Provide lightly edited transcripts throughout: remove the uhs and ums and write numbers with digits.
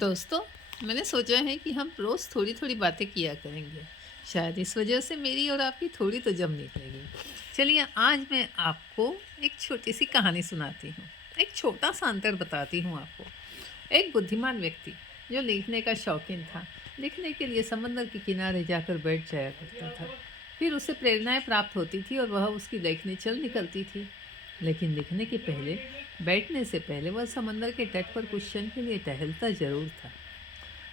दोस्तों, मैंने सोचा है कि हम रोज़ थोड़ी-थोड़ी बातें किया करेंगे। शायद इस वजह से मेरी और आपकी थोड़ी तो जम निकलेगी। चलिए आज मैं आपको एक छोटी-सी कहानी सुनाती हूँ। एक छोटा-सा अंतर बताती हूँ आपको। एक बुद्धिमान व्यक्ति जो लिखने का शौकीन था, लिखने के लिए समंदर के किनारे जाकर बैठ जाया करता था। फिर उसे प्रेरणाएँ प्राप्त होती थी और वह उसकी लेखनी चल निकलती थी। लेकिन लिखने के पहले बैठने से पहले वह समंदर के तट पर कुछ क्षण के लिए टहलता जरूर था।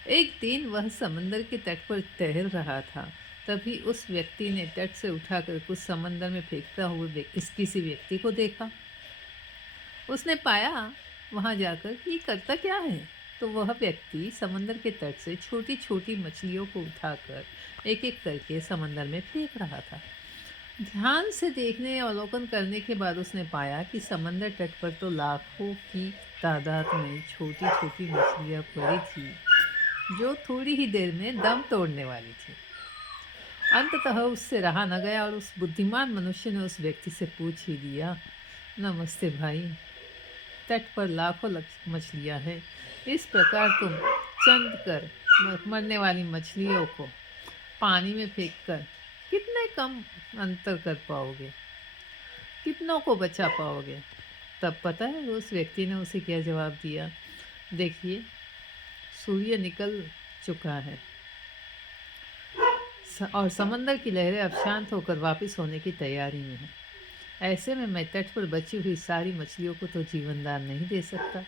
एक दिन वह समंदर के तट पर टहल रहा था। तभी उस व्यक्ति ने तट से उठाकर कुछ समंदर में फेंकता हुए इस किसी व्यक्ति को देखा। उसने पाया वहां जाकर कि ये करता क्या है। तो वह व्यक्ति समंदर के तट से छोटी छोटी मछलियों को उठाकर एक एक करके समंदर में फेंक रहा था। ध्यान से देखने और अवलोकन करने के बाद उसने पाया कि समंदर तट पर तो लाखों की तादाद में छोटी छोटी मछलियां पड़ी थी, जो थोड़ी ही देर में दम तोड़ने वाली थी। अंततः उससे रहा न गया और उस बुद्धिमान मनुष्य ने उस व्यक्ति से पूछ ही लिया, नमस्ते भाई, तट पर लाखों मछलियां हैं। इस प्रकार तुम चंद कर मरने वाली मछलियों को पानी में फेंककर कितने कम अंतर कर पाओगे, कितनों को बचा पाओगे। तब पता है उस व्यक्ति ने उसे क्या जवाब दिया। देखिए, सूर्य निकल चुका है और समंदर की लहरें अब शांत होकर वापस होने की तैयारी में है। ऐसे में मैं तट पर बची हुई सारी मछलियों को तो जीवनदान नहीं दे सकता।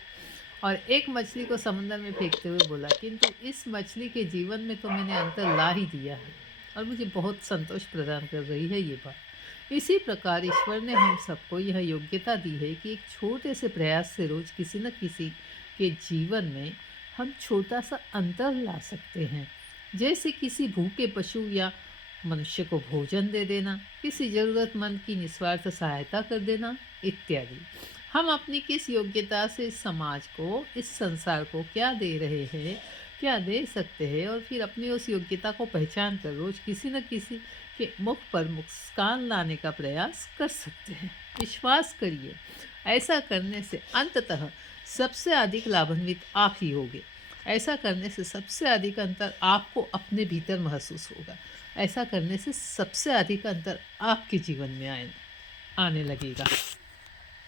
और एक मछली को समंदर में फेंकते हुए बोला, किंतु इस मछली के जीवन में तो मैंने अंतर ला ही दिया है और मुझे बहुत संतोष प्रदान कर रही है ये बात। इसी प्रकार ईश्वर ने हम सबको यह योग्यता दी है कि एक छोटे से प्रयास से रोज किसी न किसी के जीवन में हम छोटा सा अंतर ला सकते हैं। जैसे किसी भूखे पशु या मनुष्य को भोजन दे देना, किसी जरूरतमंद की निस्वार्थ सहायता कर देना इत्यादि। हम अपनी किस योग्यता से इस समाज को, इस संसार को क्या दे रहे हैं, क्या दे सकते हैं, और फिर अपनी उस योग्यता को पहचान कर रोज किसी न किसी के मुख पर मुस्कान लाने का प्रयास कर सकते हैं। विश्वास करिए, ऐसा करने से अंततः सबसे अधिक लाभान्वित आप ही होगे। ऐसा करने से सबसे अधिक अंतर आपको अपने भीतर महसूस होगा। ऐसा करने से सबसे अधिक अंतर आपके जीवन में आने लगेगा।